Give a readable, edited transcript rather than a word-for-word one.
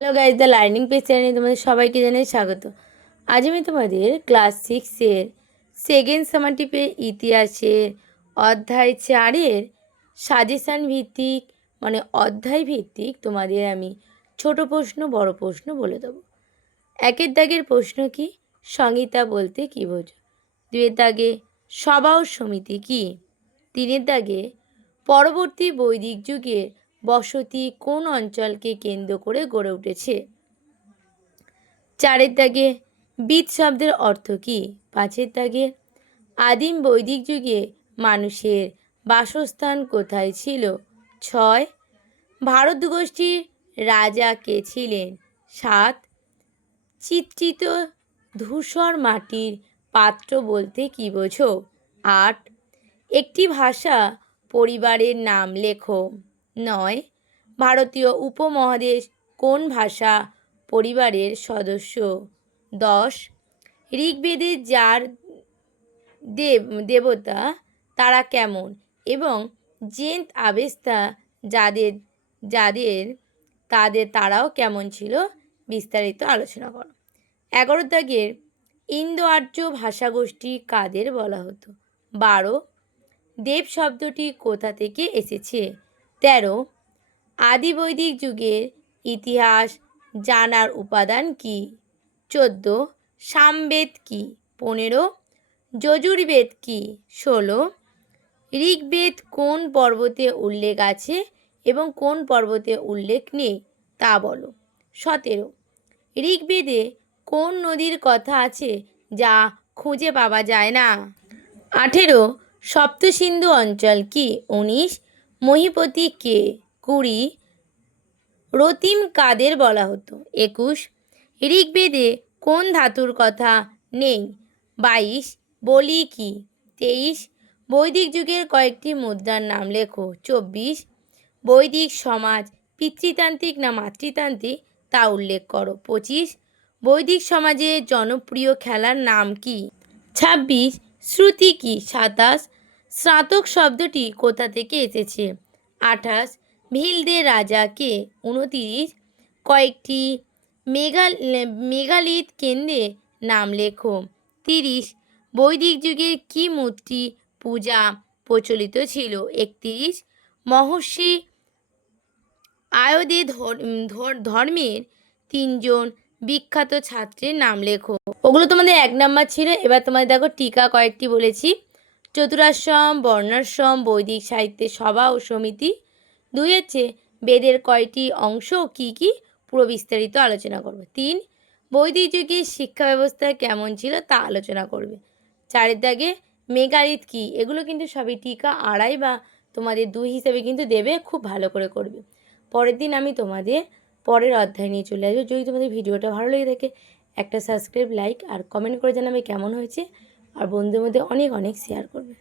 Hello guys, the learning page চ্যানেলে তোমাদের সবাইকে জানাই স্বাগত। আজ আমি তোমাদের ক্লাস 6-এর সেকেন্ড সামারটিপে ইতিহাসের অধ্যায় 4-এর সাজেশান ভিত্তিক অধ্যায় ভিত্তিক তোমাদের আমি ছোট প্রশ্ন বড় প্রশ্ন বলে দেবো। 1-এর দাগের প্রশ্ন কি? সংহিতা বলতে কী বোঝো? 2-এর দাগে সভা ও সমিতি কি? 3-এর দাগে পরবর্তী বৈদিক যুগে বসতি কোন অঞ্চলকে কেন্দ্র করে গড়ে উঠেছে? 4-এর দাগে বিদ শব্দের অর্থ কী? 5-এর দাগে আদিম বৈদিক যুগে মানুষের বাসস্থান কোথায় ছিল? 6 ভারত গোষ্ঠীর রাজা কে ছিলেন? 7 চিত্রিত ধূসর মাটির পাত্র বলতে কী বোঝো? 8 একটি ভাষা পরিবারের নাম লেখো। 9 ভারতীয় উপমহাদেশ কোন ভাষা পরিবারের সদস্য? 10 ঋগ্বেদের যার দেবতা তারা কেমন এবং জেন্ট আবেস্তা যাদের যাদের তারাও কেমন ছিল? বিস্তারিত আলোচনা করো। 11 দাগের ইন্দো আর্য ভাষাগোষ্ঠী কাদের বলা হতো? 12 দেব শব্দটি কোথা থেকে এসেছে? 13 আদি বৈদিক যুগের ইতিহাস জানার উপাদান কি? 14 সামবেদ কি? 15 যজুর্বেদ কি? 16 ঋগ্বেদ কোন পর্বতে উল্লেখ আছে এবং কোন পর্বতে উল্লেখ নেই তা বলো। 17 ঋগ্বেদে কোন নদীর কথা আছে যা খুঁজে পাওয়া যায় না? 18 সপ্তসিন্ধু অঞ্চল কি? 19 মহীপতি কে? 20 রতিম কাদের বলা হতো? 21 ঋগ্বেদে কোন ধাতুর কথা নেই? 22 বলি কি? 23 বৈদিক যুগের কয়েকটি মুদ্রার নাম লেখো। 24 বৈদিক সমাজ পিতৃতান্ত্রিক না মাতৃতান্ত্রিক তা উল্লেখ করো। 25 বৈদিক সমাজে জনপ্রিয় খেলার নাম কি? 26 শ্রুতি কি? 27 স্নাতক শব্দটি কোথা থেকে এসেছে? 28 ভিলদের রাজা কে? 29 কয়েকটি মেগালিথ কেন্দ্রের নাম লেখো। 30 বৈদিক যুগের কি মূর্তি পূজা প্রচলিত ছিল? 31 মহর্ষি আয়দের ধর্মের 3জন বিখ্যাত ছাত্রের নাম লেখো। ওগুলো তোমাদের 1 নাম্বার ছিল। এবার তোমাদের দেখো টিকা কয়েকটি বলেছি। চতুরাশ্রম বর্ণাশ্রম বৈদিক সাহিত্যে সভা ও সমিতি। 2 হচ্ছে বেদের কয়টি অংশ কি কি পুরো বিস্তারিত আলোচনা করবে। 3 বৈদিক যুগের শিক্ষা ব্যবস্থা কেমন ছিল তা আলোচনা করবে। 4-এর দাগে মেগালিথ কি? এগুলো কিন্তু সবই টিকা 2.5 বা তোমাদের 2 হিসেবে কিন্তু দেবে, খুব ভালো করে করবে। পরের দিন আমি তোমাদের পরের অধ্যায় নিয়ে চলে আসবো। যদি তোমাদের ভিডিওটা ভালো লেগে থাকে একটা সাবস্ক্রাইব লাইক আর কমেন্ট করে জানাবে কেমন হয়েছে, আর বন্ধুদের মধ্যে অনেক অনেক শেয়ার করবে।